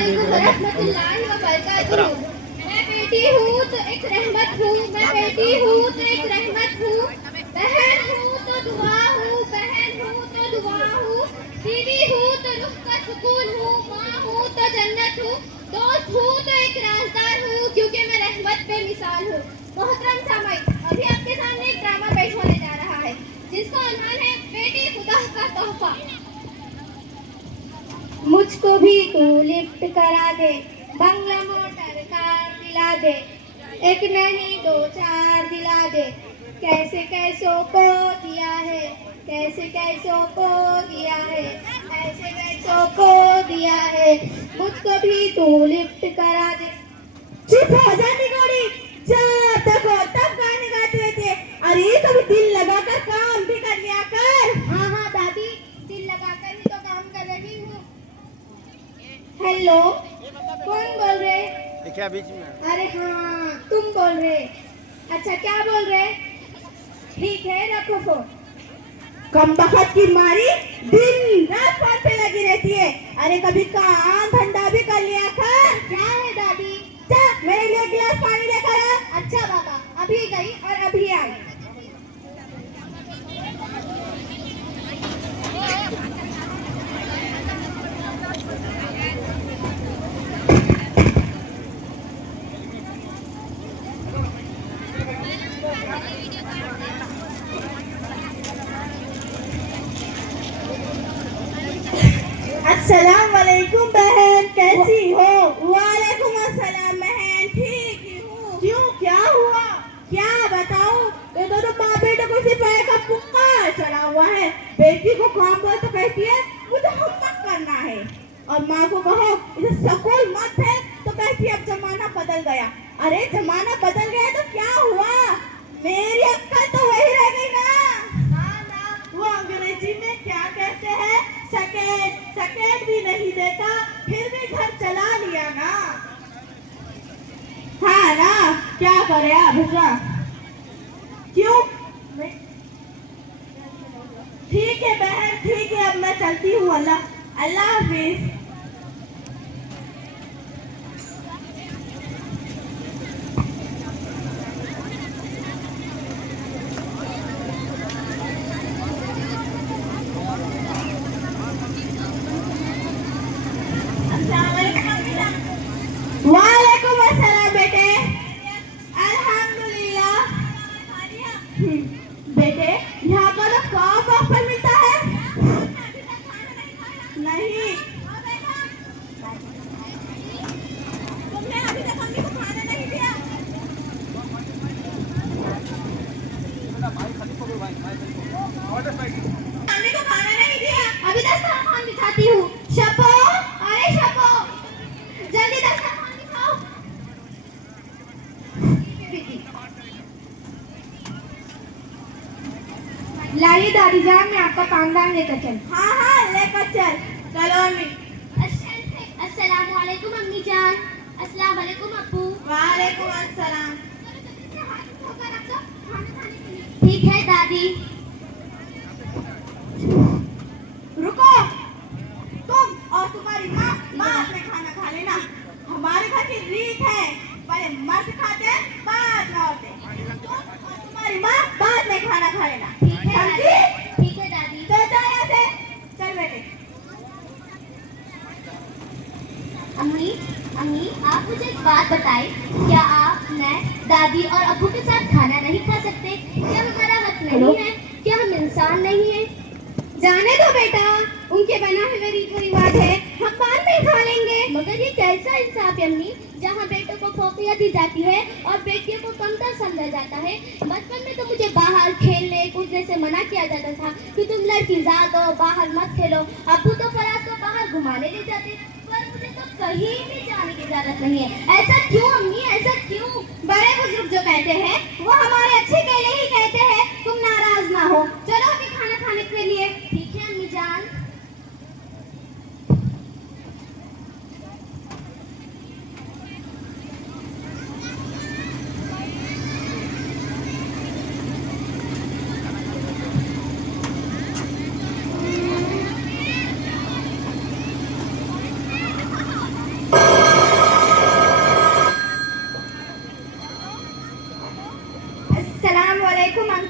अस्सलामुअलैकुम वरहमतुल्लाहि व बरकातुहू। मैं बेटी हूँ तो एक रहमत हूँ, मैं बेटी हूँ तो एक रहमत हूँ, बहन हूँ तो दुआ हूँ, बहन हूँ तो दुआ हूँ, बीवी हूँ तो रूह का सुकून हूँ, माँ हूँ तो जन्नत हूँ, दोस्त हूँ तो एक राज़दार हूँ, क्योंकि मैं रहमत पे मिसाल हूँ। मोहतरम सामईन, अभी आपके सामने एक ड्रामा पेश होने जा रहा है जिसका उन्वान है बेटी खुदा का तोहफा। मुझको भी तू लिफ्ट करा दे, बंगला मोटर कार दिला दे, एक नहीं दो चार दिला दे, कैसे कैसों को दिया है, कैसे कैसों को दिया है, ऐसे कैसों को दिया है, मुझको भी तू लिफ्ट करा दे। चुप हो जा निगोड़ी, जब तक हो तब गाने गाते रहते। अरे कभी दिल लगाकर काम भी कर लिया कर। हाँ हाँ दादी, दिल लगाकर ही तो काम कर रही हूँ। हेलो, कौन बोल रहे? क्या बीच में? अरे हाँ, तुम बोल रहे। अच्छा, क्या बोल रहे? ठीक है, रखो फोन। कम बखत की मारी दिन रात फोन पे लगी रहती है। अरे कभी काम धंधा भी कर लिया कर। क्या है दादी? जा मेरे लिए गिलास पानी लेकर आ। अच्छा बाबा, अभी गई और अभी आई। अस्सलाम वालेकुम बहन, कैसी हो? वालेकुम अस्सलाम बहन, ठीक ही हूँ। क्यों, क्या हुआ? क्या बताऊँ? ये दोनों माँ बेटे को सिपाही का पुक्का चढ़ा हुआ है। बेटी को काम बोल तो कहती है मुझे होमवर्क करना है, और माँ को कहो इसे स्कूल मत है तो कहती है अब जमाना बदल गया। अरे जमाना बदल गया तो क्या हुआ? मेरी अक्कल तो वही रह गई ना। हाँ ना, वो अंग्रेजी में क्या कहते हैं, सेकेंड सेकेंड भी नहीं देखा फिर भी घर चला लिया ना। हाँ ना, क्या करे अब जा। क्यों? ठीक है बहन, ठीक है, अब मैं चलती हूँ। अल्लाह अल्लाह हाफिज। वालेकुम अस्सलाम बेटे। अल्हम्दुलिल्लाह। बेटे यहाँ पर तो कॉफ ऑफर मिलता है। नहीं, तुमने अभी तक मम्मी को खाना नहीं दिया। मम्मी को खाना नहीं दिया, अभी दस्तरखान बिछाती हूँ। शपो, अरे शपो, जल्दी दस्तरखान बिछाओ। लाइए दादी जान, मैं आपका पानदान लेकर चल। हाँ हाँ लेकर चल। चलो अम्मी। अस्सलामुअलैकुम अम्मी जान। अस्सलामुअलैकुम अब्बू। वालेकुम अस्सलाम। ठीक है दादी। रुको, तुम और तुम्हारी माँ बाद में खाना खा लेना। हमारे घर की रीत है, पहले मर्द खाते बाद में औरतें। तुम और तुम्हारी माँ बाद में खाना खा लेना। ठीक है समझी? दादी। ठीक है दादी। तो जा यहाँ से, चल बेटे। अम्मी, अम्मी आप मुझे एक बात बताएं, क्या आप, मैं, दादी और अब्बू के साथ खाना नहीं खा सकते? क्या हमारा हक नहीं है? क्या हम इंसान नहीं है? जाने दो बेटा, उनके बना हुए रीत रिवाज है, हम बाद में खा लेंगे। मगर ये कैसा इंसाफ है अम्मी, जहाँ बेटों को फोकियत दी जाती है और बेटियों को कमतर समझा जाता है। बचपन में तो मुझे बाहर खेलने कूदने से मना किया जाता था कि तुम लड़की ज़्यादा हो, बाहर मत खेलो। अब्बू तो फराज को बाहर घुमाने ले जाते, पर मुझे तो कहीं भी जाने की इजाजत नहीं है। ऐसा क्यों अम्मी, ऐसा क्यों? बड़े बुजुर्ग जो कहते हैं वो हमारे अच्छे के लिए ही कहते हैं, तुम नाराज ना हो। चलो अभी खाना खाने के लिए। ठीक है अम्मी जान।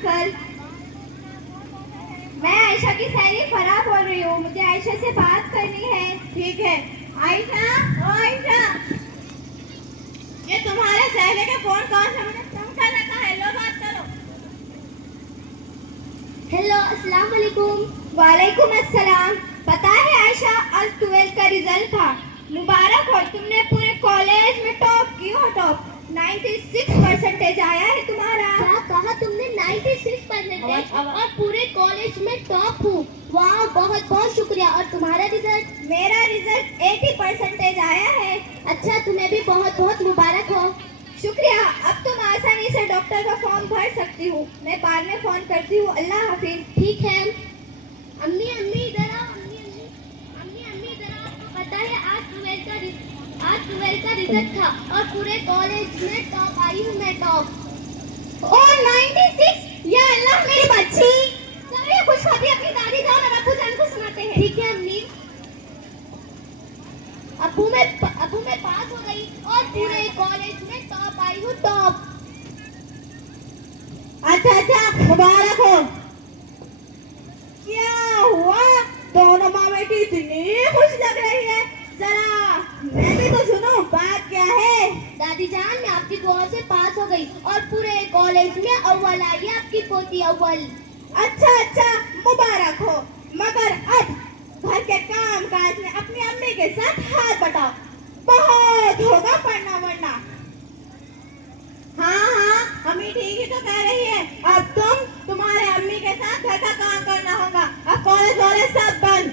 अंकल। मैं आयशा की सहेली फराह बोल रही हूँ, मुझे आयशा से बात करनी है। ठीक है। आयशा, ओ आयशा, ये तुम्हारे सहेली के फोन कौन से मुझे तुम कर रखा है, लो बात करो। हेलो, अस्सलाम वालेकुम। वालेकुम अस्सलाम। पता है आयशा, आज 12th का रिजल्ट था। मुबारक हो, तुमने पूरे कॉलेज में टॉप की हो। टॉप 96% आया है तुम्हारा। क्या कहा तुमने? 96% और पूरे कॉलेज में टॉप हूँ। वाह, बहुत बहुत शुक्रिया। और तुम्हारा रिजल्ट? मेरा रिजल्ट 80% आया है। अच्छा, तुम्हें भी बहुत बहुत मुबारक हो। शुक्रिया। अब तुम आसानी से डॉक्टर का फॉर्म भर सकती हो। मैं बाद में फोन करती हूँ। अल्लाह हाफिज। ठीक है। अम्मी अम्मी इधर आओ। अम्मी अम्मी अम्मी अम्मी इधर आओ। आपको पता है आज 12th का रिजल्ट था और पूरे कॉलेज में टॉप आई हूँ मैं, टॉप। ओह 96! या अल्लाह मेरी बच्ची। चलो ये खुशखबरी अपनी दादी जान और अब्बू जान को सुनाते हैं। ठीक है अम्मी। अब्बू में पास हो गई और पूरे कॉलेज में टॉप आई हूँ, टॉप। अच्छा अच्छा, मुबारक हो। क्या हुआ? दोनों माँ बेटी इतनी खुश लग रही है। जरा मैं भी तो सुनूं, बात क्या है? दादी जान, मैं आपकी दुआ से पास हो गई और पूरे कॉलेज में अव्वल आई है आपकी पोती, अव्वल। अच्छा अच्छा, मुबारक हो। मगर अब घर के काम काज में अपनी अम्मी के साथ हाथ बटाओ। बहुत होगा पढ़ना वढ़ना। हाँ हाँ, अम्मी ठीक ही तो कह रही है। अब तुम्हारे अम्मी के साथ घर का काम करना होगा। अब कॉलेज वॉलेज सब बंद।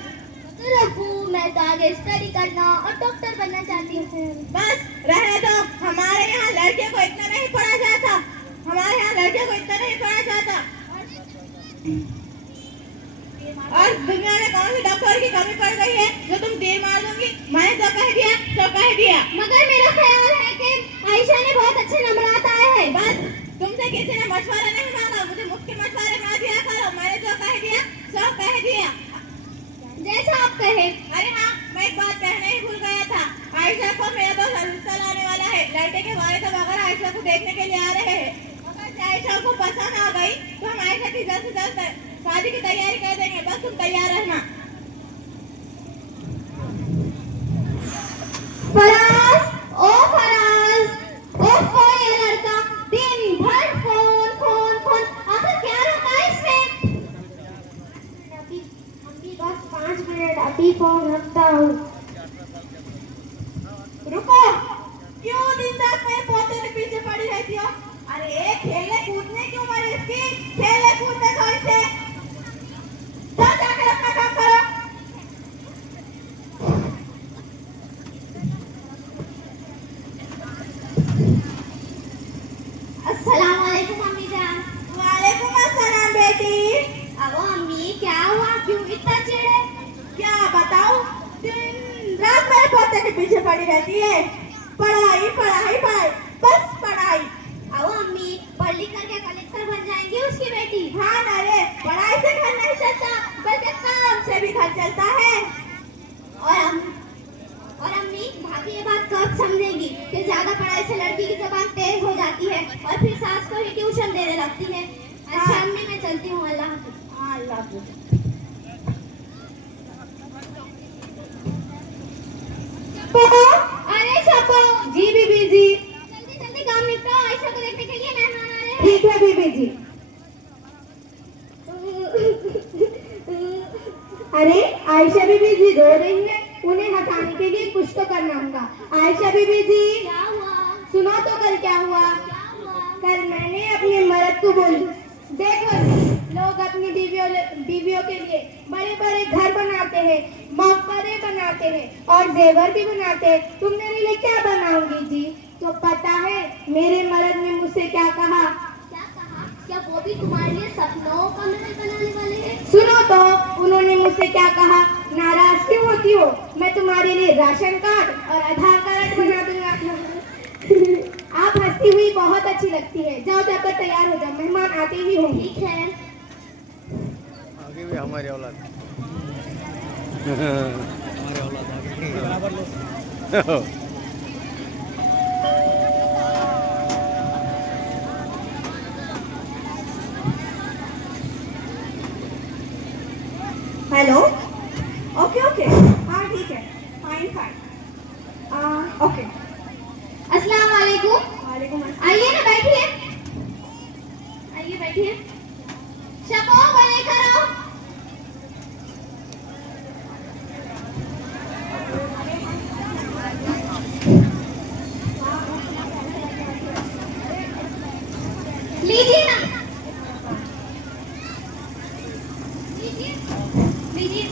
मगर अब्बू, मैं तो आगे स्टडी करना और डॉक्टर बनना चाहती हूँ। बस रहने दो। हमारे यहाँ लड़के को इतना नहीं पढ़ा जाता। हमारे यहाँ लड़के को इतना नहीं पढ़ा जाता। और दुनिया में कौन सी डॉक्टर की कमी पड़ गई है जो तुम तीर मार दोगी? मैंने जो कह दिया तो कह दिया। मगर मेरा ख्याल है कि आयशा ने बहुत अच्छे नंबरात आए हैं। बस तुमसे किसी ने मशवरा नहीं मांगा, मुझे मुफ्त के मशवरे ना दिया करो। मैंने जो कह दिया सो कह दिया, जैसा आप कहे। अरे हाँ, मैं एक बात कहने ही भूल गया था। आयशा को मेरा दोस्त रिश्ता लाने वाला है। लड़के के वाले तो मगर आयशा को देखने के लिए आ रहे हैं। अगर आयशा को पसंद आ गई तो हम आयशा की जल्द से जल्द शादी की तैयारी कर देंगे। बस तुम तैयार रहना। फराज, ओ फराज, ओ ये लड़का दिन भर फोन फोन फोन, आखिर क्या रखा है इसमें? अभी बस 5 मिनट, अभी फोन रखता हूँ। रुको, क्यों दिन रात मेरे पोते के पीछे पड़ी रहती हो? अरे खेलने कूदने की उम्र इसकी, खेलने कूदने थोड़ी से। जाओ जाकर अपना काम करो। अस्सलाम वालेकुम अम्मी जान। वालेकुम अस्सलाम बेटी। अब अम्मी क्या हुआ, क्यों इतना चिढ़े? क्या बताऊं, दिन रात मेरे पोते के पीछे पड़ी रहती है। पढ़ाई पढ़ाई पढ़ाई, बस पढ़ाई। अब अम्मी पढ़ लिख करके कलेक्टर बन जाएंगी उसकी बेटी। हाँ ना रे, पढ़ाई से घर नहीं चलता, बल्कि काम से भी घर चलता है। और अम्मी, भाभी ये बात कब समझेगी कि ज्यादा पढ़ाई से लड़की की जबान तेज हो जाती है और फिर सास को ही ट्यूशन देने लगती है। अच्छा हाँ। अम्मी, मैं चलती हूँ। अल्लाह हाफिज। हाँ, अल्लाह हाफिज। अरे शपो, जी बीबी जी। जल्दी जल्दी काम निपटाओ, आयशा को देखने के लिए मेहमान आ रहे हैं। ठीक है बीबी जी। अरे आयशा बीबी जी रो रही है, उन्हें हंसाने के लिए कुछ तो करना होगा। आयशा बीबी जी, क्या हुआ? सुनो तो कल क्या हुआ। क्या हुआ? कल मैंने अपने मर्द को बोली, देखो लोग अपनी बीवियों के लिए बड़े बड़े घर बनाते हैं, मकबरे बनाते हैं और जेवर भी बनाते हैं। तुम मेरे लिए क्या बनाओगी जी? तो पता है मेरे मर्द ने मुझसे क्या कहा? क्या कहा? क्या वो भी तुम्हारे लिए सपनों का महल बनाने वाले हैं? सुनो तो, उन्होंने मुझसे क्या कहा? नाराज क्यों होती हो? मैं तुम्हारे लिए राशन कार्ड और आधार कार्ड बना दूंगा। आप हंसती हुई बहुत अच्छी लगती है। जाओ जाकर तैयार हो जाओ, मेहमान आते ही होंगे। ठीक है। आगे भी हमारी औलाद हमारी औलाद आगे बराबर लो। फाइन ओके अस्सलाम वालेकुम। वालेकुम अस्सलाम। आइए ना, बैठिए। आइए बैठिए। शबो को लेकर आओ। लीजिए ना, लीजिए लीजिए।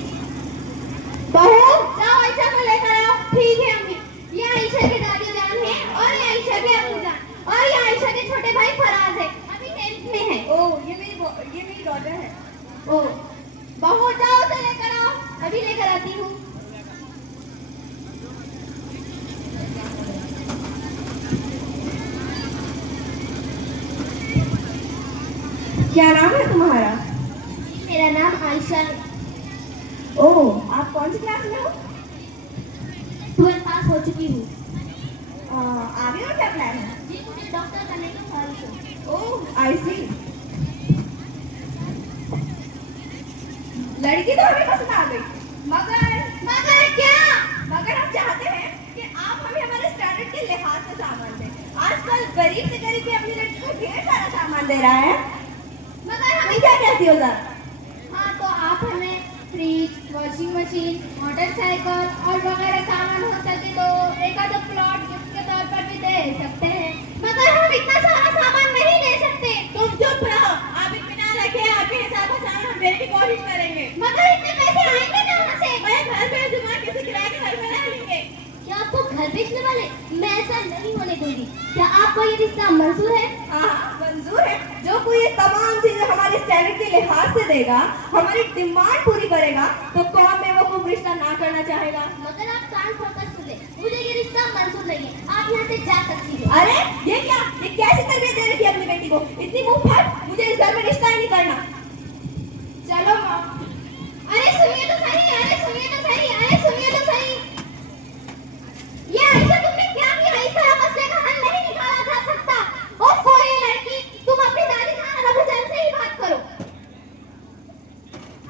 बहू जाओ आयशा को लेकर आओ। ठीक है अम्मी। ये आयशा की दादी जान है और ये आयशा के अब्बू जान और ये आयशा के छोटे भाई फराज है, अभी 10th में है। ओह ये मेरी डॉटर है। ओ बहू, जाओ उसे लेकर आओ, अभी लेकर आती हूँ। क्या नाम है तुम्हारा? मेरा नाम आयशा है। ओह आप कौन सी क्लास में हो? 12th पास हो चुकी हूँ। आगे और क्या प्लान है? जी, मुझे डॉक्टर करने का ख्वाहिश है। ओह आई सी। लड़की तो हमें पसंद आ गई, मगर क्या? मगर हम चाहते हैं कि आप हमें हमारे स्टैंडर्ड के लिहाज से सामान दें। आजकल गरीब से गरीब भी अपनी लड़की को ढेर सारा सामान दे रहा है। मगर हमें हमें क्या कहती हो जरा? हाँ, तो आप हमें फ्रिज, वॉशिंग मशीन, मोटरसाइकिल और वगैरह सामान हो सके तो एक आधा प्लॉट गिफ्ट के तौर पर भी दे सकते हैं। मगर हम इतना सारा सामान नहीं दे सकते। तुम चुप रहो, आप इत्मीनान रखिए, आपके हिसाब से सामान हम देने की कोशिश करेंगे। मगर इतने पैसे आएंगे कहाँ से? मैं घर पे जुमा किसी किराए के घर में रह लेंगे। क्या आपको घर बेचने वाले? मैं ऐसा नहीं होने दूंगी। क्या आपको ये रिश्ता मंजूर है? हाँ मंजूर है। जो कोई ये तमाम चीजें हमारे स्टैंडर्ड के लिहाज से देगा, हमारी डिमांड पूरी करेगा, तो कौन बेवकूफ रिश्ता ना करना चाहेगा? मगर आप कान खोलकर सुन ले, मुझे ये रिश्ता मंजूर नहीं है। आप यहाँ से जा सकती हो। अरे ये क्या, ये कैसी तरबियत दे रखी है अपनी बेटी को? इतनी मुंह फट, मुझे इस घर में रिश्ता ही नहीं करना। चलो माँ। अरे सुनिए तो सही, अरे सुनिए तो सही, अरे सुनिए तो सही। ये आयशा, तुमने क्या किया? इस तरह मसले का हल नहीं निकाला जा सकता। ओफो ये लड़की, तुम अपनी दादी खान और अबू जान से ही बात करो।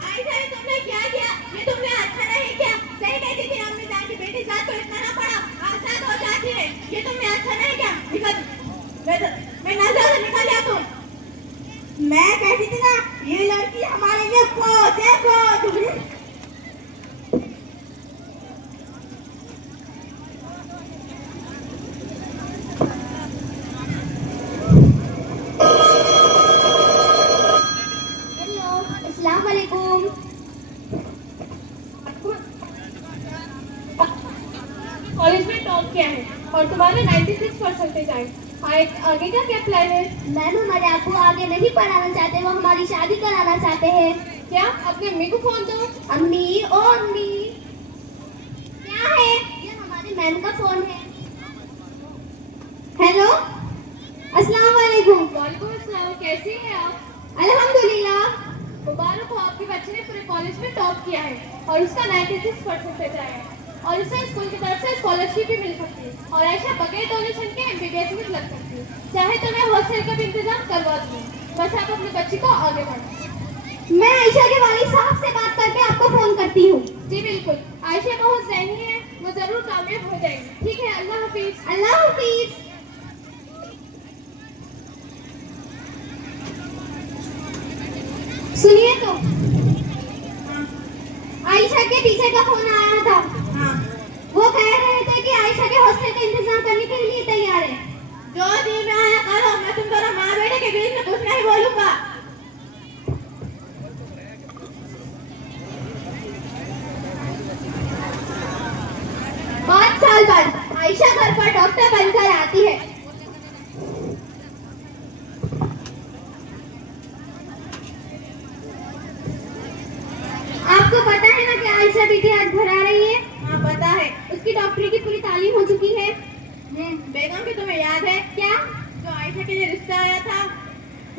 आयशा ये तुमने क्या किया? ये तुमने अच्छा नहीं किया। सही कहती थी अम्मी जान की बेटी साथ तो इतना ना पड़ा, आजाद हो जाती है। ये तुमने अच्छा नहीं किया। निकल, मैं नजर से निकल जा तुम। मैं कहती थी ना, ये लड़की हमारे लिए खोज है, खोज। हेलो, अस्सलाम वालेकुम। कॉलेज में टॉप किया है और तुम्हारे 96 परसेंटेज आए। आगे का क्या प्लान है? मैम, हमारे आपको आगे नहीं पढ़ाना चाहते, वो हमारी शादी कराना चाहते हैं। क्या अपने अम्मी को फोन दो। अम्मी, ओ अम्मी। क्या है? ये हमारे मैम का फोन है। हेलो, अस्सलाम वालेकुम। वालेकुम अस्सलाम, कैसी हैं आप? अल्हम्दुलिल्लाह। मुबारक हो, आपके बच्चे ने पूरे कॉलेज में टॉप किया है और उसका 96 परसेंटेज आया है और उसे स्कूल की तरफ से स्कॉलरशिप भी मिल सकती है और ऐसा बगैर डोनेशन के MBBS में लग सकती है। चाहे तो मैं हॉस्टल का भी इंतजाम करवा दूँगी, बस आप अपने बच्चे को आगे बढ़ाएं। मैं आयशा के वालिद साहब से बात करके आपको फोन करती हूँ। जी बिल्कुल, आयशा बहुत ज़हनी है, वो ज़रूर कामयाब हो जाएगी। ठीक है, अल्लाह हाफिज़। अल्लाह हाफिज। सुनिए तो, आयशा के टीचर का फोन आया था। हाँ वो कह रहे थे कि आयशा के हॉस्टल का इंतजाम करने के लिए तैयार है। जो जी में आया करो, मैं तुम दोनों माँ बेटे के बीच में कुछ नहीं बोलूंगा। 5 साल बाद आयशा घर पर डॉक्टर बनकर आती है। आपको पता है ना कि आयशा बीती आज घर आ रही है। हाँ पता है। उसकी डॉक्टरी की पूरी तालीम हो चुकी है। बेगम की तुम्हें याद है क्या? जो आयशा के लिए रिश्ता आया था?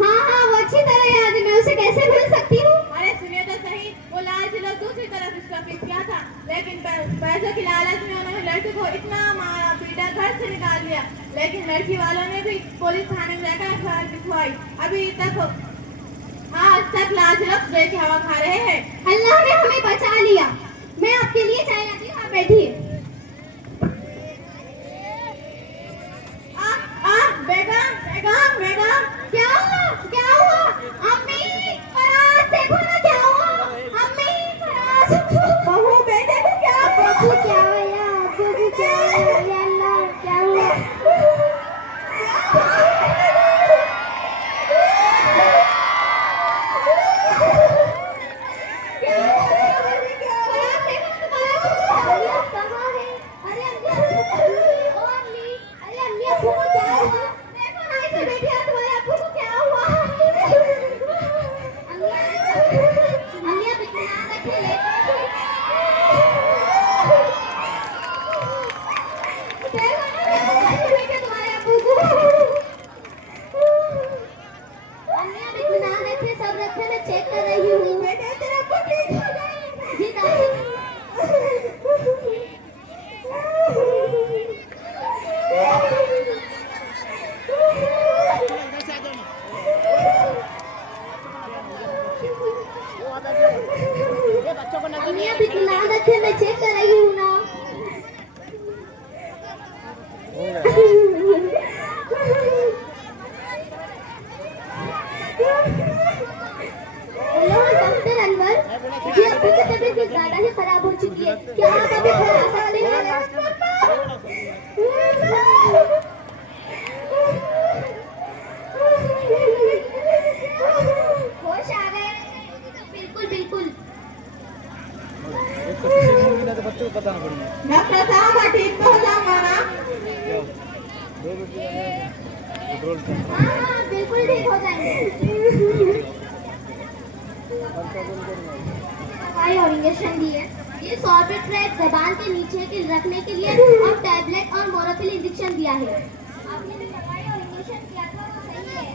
हाँ हाँ, वो अच्छी तरह याद है, मैं उसे कैसे भूल सकती हूँ। अरे सुनिए तो सही, वो लालची लोग दूसरी तरफ इसका फिक्स किया था, लेकिन पैसों की लालच में उन्होंने लड़की को इतना मारा पीटा, घर से निकाल दिया। लेकिन लड़की वालों ने भी पुलिस थाने में जाकर घर दिखवाई। अभी तक आज तक लालची लोग जेल की हवा खा रहे हैं। अल्लाह ने हमें बचा लिया। मैं आपके लिए चाय लाती हूँ, आप बैठिए। हेलो डॉक्टर अनवर जी, अब्बू की तबीयत कुछ ज्यादा ही खराब हो चुकी है, क्या आप अभी घर आ सकते हैं? होश आ गए? बिल्कुल बिल्कुल। तो बच्चों को बताना पड़ेगा। डॉक्टर साहब मैं ठीक तो हो जाऊंगा ना? हाँ बिल्कुल ठीक हो जाएंगे। दवाई और इंजेक्शन दी है। ये सॉर्बिट्रेट जबान के नीचे के रखने के लिए और टैबलेट और मोरोफिल इंजेक्शन दिया है। आपने जो दवाई और इंजेक्शन किया था वो सही है।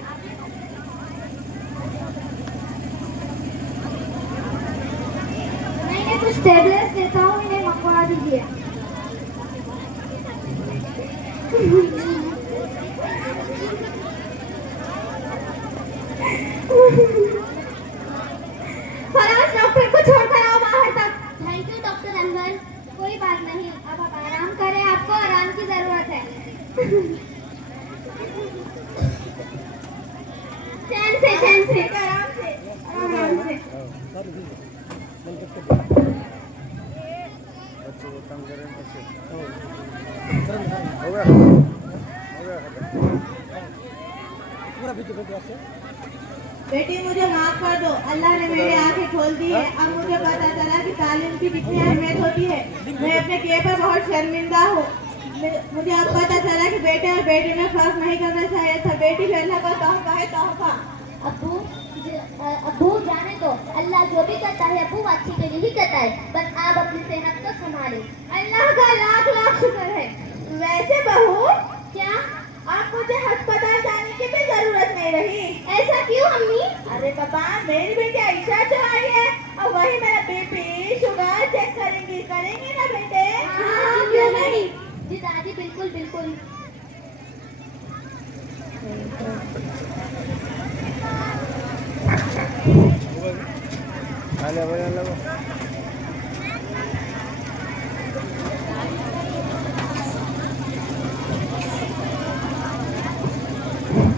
मैं कुछ टैबलेट्स देता हूँ, इन्हें मंगवा दीजिए। फराज डॉक्टर को छोड़कर आओ बाहर तक। Thank you doctor Anwar. कोई बात नहीं, अब आप आराम करें, आपको आराम की जरूरत है। चैन से आराम से आराम से। बेटी मुझे माफ कर दो, अल्लाह ने मेरी आंखें खोल दी है। अब मुझे पता चला कि तालीम की कितनी अहमियत होती है। मैं अपने किए पर बहुत शर्मिंदा हूँ। मुझे अब पता चला कि बेटे और बेटी में फर्क नहीं करना चाहिए था। बेटी भी अल्लाह का तोहफा है, तोहफा। अब्बू जाने दो, अल्लाह जो भी करता है अब्बू अच्छी के लिए ही करता है, बस आप अपनी सेहत को संभालें। अल्लाह का लाख लाख शुक्र है। वैसे बहू, क्या? आप मुझे अस्पताल जाने की भी जरूरत नहीं रही। ऐसा क्यों अम्मी? अरे पापा, मेरी बेटी आयशा जो आई है और वही मेरा बीपी शुगर चेक करेंगी ना बेटे? हाँ क्यों नहीं जी दादी, बिल्कुल बिल्कुल।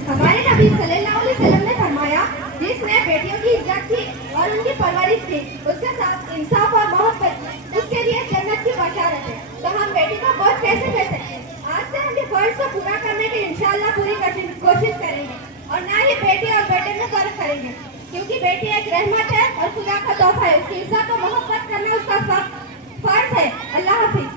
हमारे नबी सल्लल्लाहु अलैहि वसल्लम ने फरमाया, जिसने बेटियों की इज्जत की और उनकी परवरिश की, उसके साथ इंसाफ और मोहब्बत की, उसके लिए जन्नत की बशारत है। तो हम बेटी को बहुत कैसे दे सकते हैं? आज से हम ये फर्ज को पूरा करने की इंशाअल्लाह पूरी कोशिश करेंगे और ना ही बेटी और बेटे में फर्क करेंगे, क्योंकि बेटी एक रहमत है और खुदा का तोहफा है। उसकी इज्जत और मोहब्बत करना उसका फर्ज है। अल्लाह हाफिज।